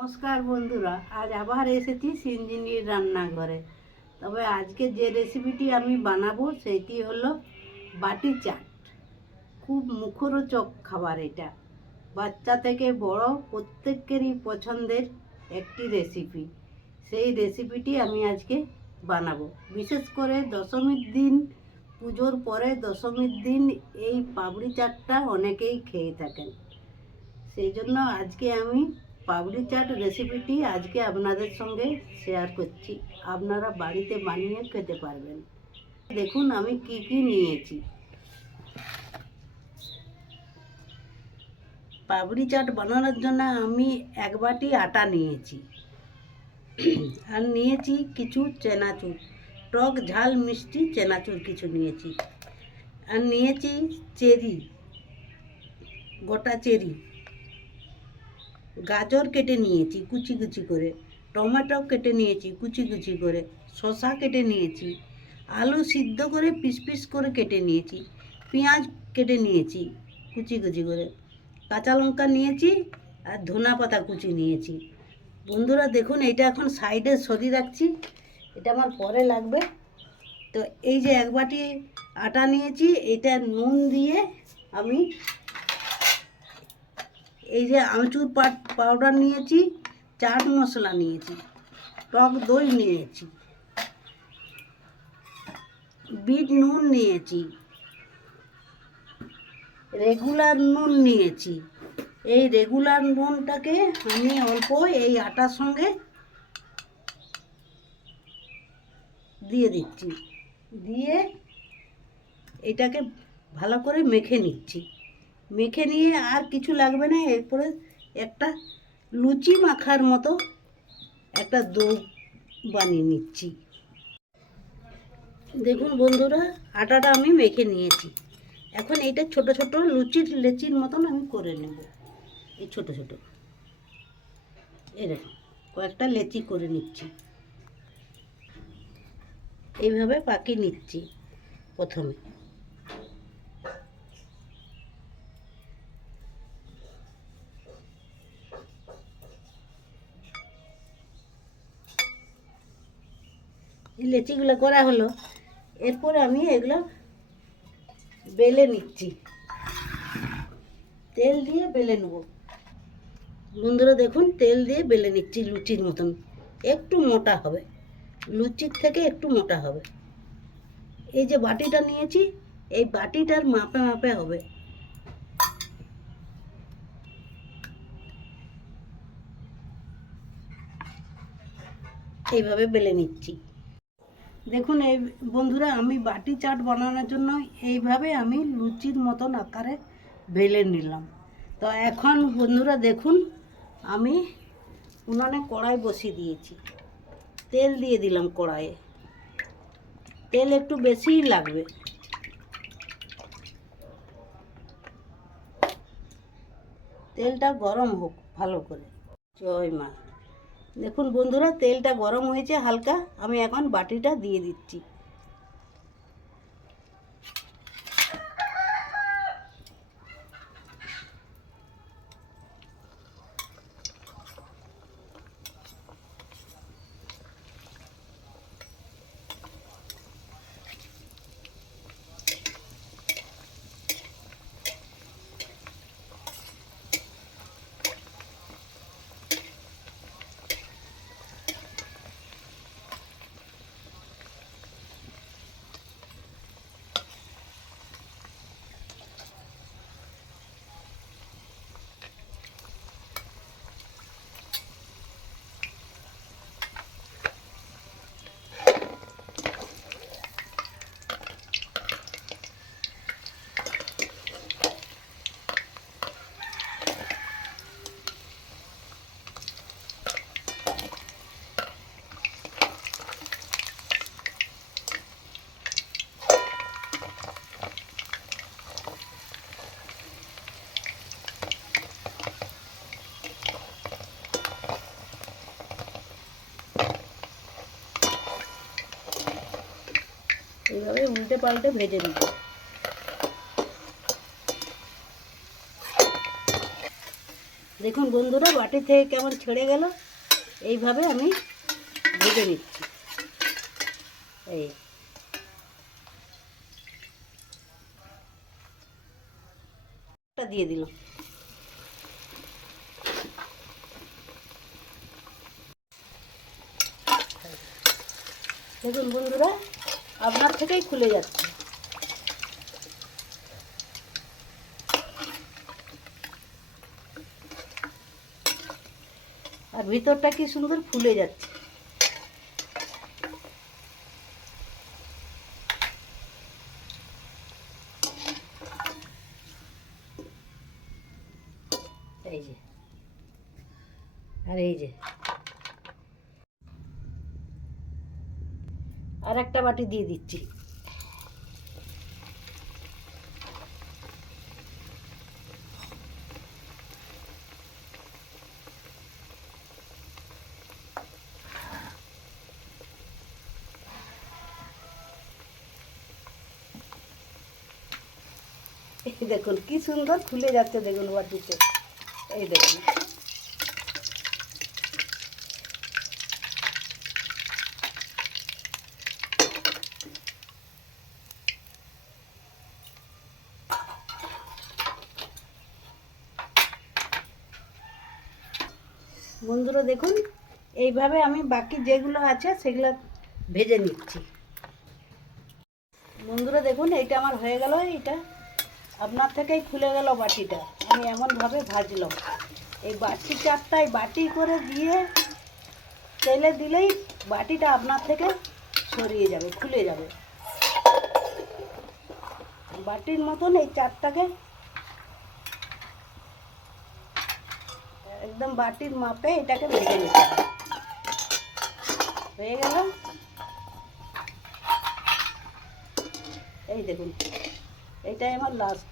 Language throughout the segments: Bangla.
নমস্কার বন্ধুরা, আজ আবার এসেছি সিঞ্জিনির রান্নাঘরে। তবে আজকে যে রেসিপিটি আমি বানাবো, সেটি হলো বাটি চাট। খুব মুখরোচক খাবার এটা। বাচ্চা থেকে বড় প্রত্যেকেরই পছন্দের একটি রেসিপি সেই রেসিপিটি আমি আজকে বানাবো। বিশেষ করে দশমীর দিন, পুজোর পরে দশমীর দিন এই পাবড়ি চাটটা অনেকেই খেয়ে থাকেন। সেই জন্য আজকে আমি পাবড়ি চাট রেসিপিটি আজকে আপনাদের সঙ্গে শেয়ার করছি। আপনারা বাড়িতে বানিয়ে খেতে পারবেন। দেখুন আমি কি কি নিয়েছি। পাবড়ি চাট বানানোর জন্য আমি এক বাটি আটা নিয়েছি। আর নিয়েছি কিছু চেনাচুর। টক, ঝাল, মিষ্টি, চেনাচুর কিছু নিয়েছি। আর নিয়েছি চেরি। গোটা চেরি। গাজর কেটে নিয়েছি কুচি কুচি করে টমেটো কেটে নিয়েছি কুচি কুচি করে, শসা কেটে নিয়েছি, আলু সিদ্ধ করে পিস পিস করে কেটে নিয়েছি, পেঁয়াজ কেটে নিয়েছি কুচি কুচি করে, কাঁচা লঙ্কা নিয়েছি আর ধনা পাতা কুচি নিয়েছি। বন্ধুরা দেখুন এটা এখন সাইডে সরিয়ে রাখছি, এটা আমার পরে লাগবে। তো এই যে এক বাটি আটা নিয়েছি, এটা নুন দিয়ে আমি এই যে আমচুর পাউডার নিয়েছি, চাট মশলা নিয়েছি, টক দই নিয়েছি, বিট নুন নিয়েছি রেগুলার নুন নিয়েছি। এই রেগুলার নুনটাকে আমি অল্প এই আটার সঙ্গে দিয়ে দিচ্ছি। দিয়ে এটাকে ভালো করে মেখে নিচ্ছি। মেখে নিয়ে আর কিছু লাগবে না, এরপরে একটা লুচি মাখার মতো একটা দো বানিয়ে নিচ্ছি। দেখুন বন্ধুরা, আটাটা আমি মেখে নিয়েছি। এখন এইটা ছোট ছোট লুচির লেচির মতন আমি করে নেব। এই ছোট ছোট। এরকম কয়েকটা লেচি করে নিচ্ছি। এইভাবে পাকিয়ে নিচ্ছি প্রথমে। লেচিগুলো করা হলো, এরপর আমি এগুলো বেলে নিচ্ছি। তেল দিয়ে বেলে নেব। বন্ধুরা দেখুন, তেল দিয়ে বেলে নিচ্ছি লুচির মতন। একটু মোটা হবে। লুচির থেকে একটু মোটা হবে। এই যে বাটিটা নিয়েছি, এই বাটিটার মাপে মাপে হবে। এইভাবে বেলে নিচ্ছি। দেখুন, এই বন্ধুরা, আমি বাটি চাট বানানোর জন্য এইভাবে আমি লুচির মতন আকারে বেলে নিলাম। তো এখন বন্ধুরা, দেখুন, আমি উনানে কড়াই বসিয়ে দিয়েছি। তেল দিয়ে দিলাম কড়াইয়ে। তেল একটু বেশিই লাগবে। তেলটা গরম হোক, ভালো করে। জয় মা। দেখুন বন্ধুরা তেলটা গরম হয়েছে হালকা। আমি এখন বাটিটা দিয়ে দিচ্ছি। উল্টে পাল্টে ভেজে নেব। দেখুন বন্ধুরা, বাটি থেকে কেমন ছেড়ে গেল, এইভাবে আমি ভেজে নিচ্ছি। এই। দিয়ে দিলাম। দেখুন বন্ধুরা আপনার থেকেই খুলে যাচ্ছে। আর ভিতরটা কি সুন্দর ফুলে যাচ্ছে। এই যে। আর এই যে। আর একটা বাটি দিয়ে দিচ্ছি। দেখুন কি সুন্দর খুলে যাচ্ছে দেখুন বাটিতে। এই দেখুন। বন্ধুরা দেখুন, এইভাবে আমি বাকি যেগুলো আছে সেগুলো ভেজে নিচ্ছি। বন্ধুরা দেখুন, এইটা আমার হয়ে গেল, এইটা আপনার থেকেই খুলে গেল বাটিটা। আমি এমনভাবে ভাজলাম। এই বাটি চারটায় বাটি করে দিয়ে তেলে দিলেই বাটিটা আপনার থেকে সরিয়ে যাবে, খুলে যাবে। বাটির মতন এই চারটাকে একদম বাটির মাপে এটাকে ভেজে নিতে হবে। হয়ে গেল? এই দেখুন, এটাই আমার লাস্ট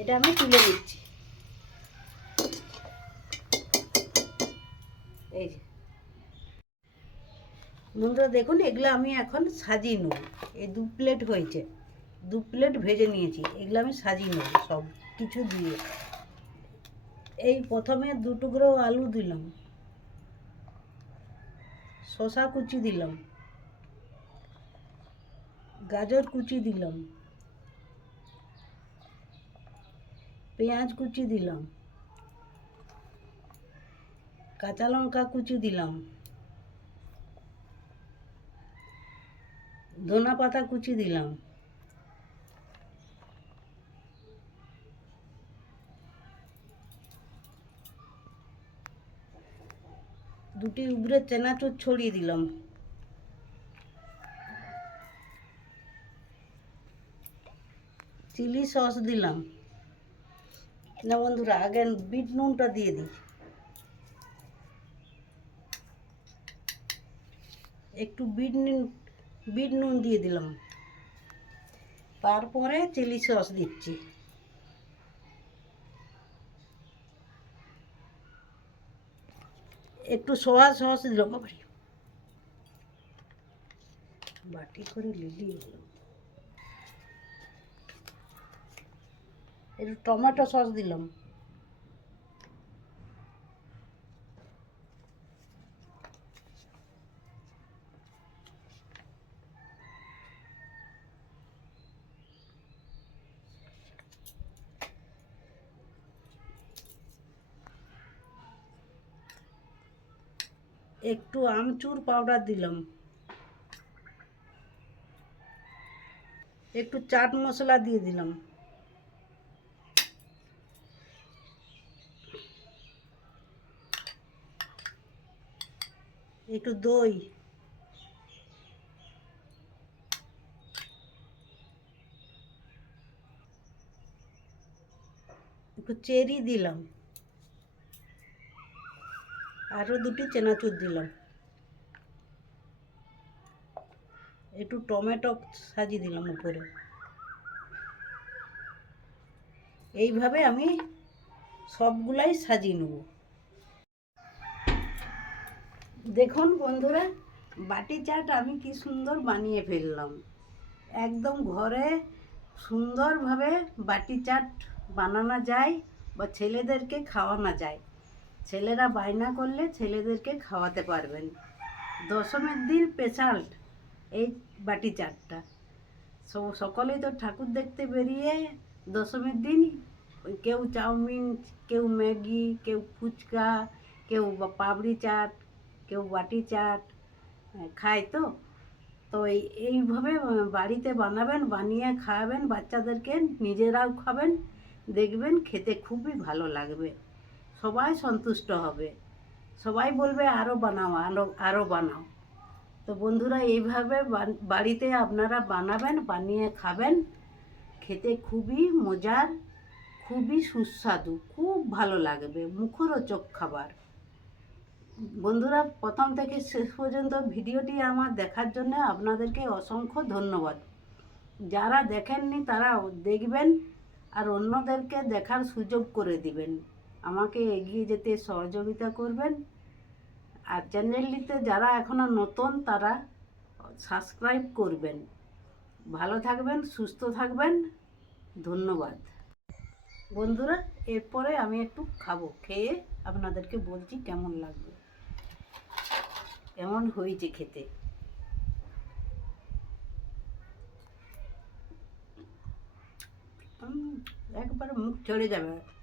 এটা আমি তুলে নিচ্ছি। বন্ধুরা দেখুন, এগুলো আমি এখন সাজিয়ে নেব। এই দু প্লেট হয়েছে। দু প্লেট ভেজে নিয়েছি, এগুলো আমি সাজিয়ে নেব সব কিছু দিয়ে। এই প্রথমে দু টুকরো আলু দিলাম শশা কুচি দিলাম, গাজর কুচি দিলাম, পেঁয়াজ কুচি দিলাম, কাঁচা লঙ্কা কুচি দিলাম। ধনা পাতা কুচি দিলাম। দুটি উবরে চেনাচুর ছড়িয়ে দিলাম। চিলি সস দিলাম। না বন্ধুরা আগে বিট নুনটা দিয়ে দিই। একটু বিট নুন বিট নুন দিয়ে দিলাম। তারপরে চিলি সস দিচ্ছি। একটু সোয়া সস দিলাম বাবারে বাটি করে লিলি। একটু টমেটো সস দিলাম। একটু আমচুর পাউডার দিলাম। একটু চাট মশলা দিয়ে দিলাম। একটু দই। একটু চেরি দিলাম। আরও দুটি চেনাচুর দিলাম। একটু টমেটো সাজিয়ে দিলাম উপরে। এইভাবে আমি সবগুলাই সাজিয়ে নেব। দেখুন বন্ধুরা, বাটি চাট আমি কি সুন্দর বানিয়ে ফেললাম। একদম ঘরে সুন্দরভাবে বাটি চাট বানানো যায় বা ছেলেদেরকে খাওয়ানো যায়। ছেলেরা বায়না করলে ছেলেদেরকে খাওয়াতে পারবেন। দশমের দিন স্পেশাল এই বাটি সব সকলেই তো ঠাকুর দেখতে বেরিয়ে দশমীর দিন কেউ চাউমিন, কেউ ম্যাগি, কেউ ফুচকা, কেউ বা পাপড়ি চাট, কেউ বাটি চাট, খায় তো? তো এই, এইভাবে বাড়িতে বানাবেন, বানিয়ে খাওয়াবেন, বাচ্চাদেরকে নিজেরাও খাবেন, দেখবেন খেতে খুবই ভালো লাগবে। সবাই সন্তুষ্ট হবে। সবাই বলবে আরও বানাও আরও আরও বানাও। তো বন্ধুরা, এইভাবে বাড়িতে আপনারা বানাবেন, বানিয়ে খাবেন। খেতে খুবই মজার, খুবই সুস্বাদু, খুব ভালো লাগবে, মুখরোচক খাবার। বন্ধুরা, প্রথম থেকে শেষ পর্যন্ত ভিডিওটি আমার দেখার জন্য আপনাদেরকে অসংখ্য ধন্যবাদ। যারা দেখেননি তারা দেখবেন আর অন্যদেরকে দেখার সুযোগ করে দিবেন। আমাকে এগিয়ে যেতে সহযোগিতা করবেন। আর চ্যানেলটিতে যারা এখনও নতুন, তারা সাবস্ক্রাইব করবেন। ভালো থাকবেন, সুস্থ থাকবেন। ধন্যবাদ। বন্ধুরা, এরপরে আমি একটু খাব, খেয়ে আপনাদেরকে বলছি কেমন লাগবে। কেমন হয়েছে খেতে। একবারে মুখ চড়ে যাবে।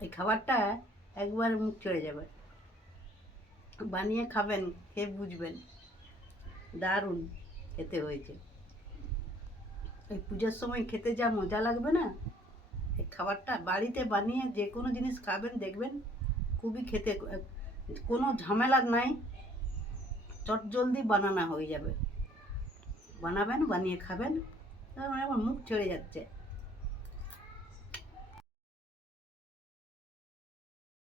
এই খাবারটা একবার মুখ চড়ে যাবে। বানিয়ে খাবেন খেয়ে বুঝবেন? দারুণ খেতে হয়েছে। এই পুজোর সময় খেতে যা মজা লাগবে না? এই খাবারটা বাড়িতে বানিয়ে যে কোনো জিনিস খাবেন, দেখবেন খুবই খেতে, কোনো ঝামেলা নাই, চট জলদি বানানো হয়ে যাবে। বানাবেন, বানিয়ে খাবেন আমার মুখ ছেড়ে যাচ্ছে।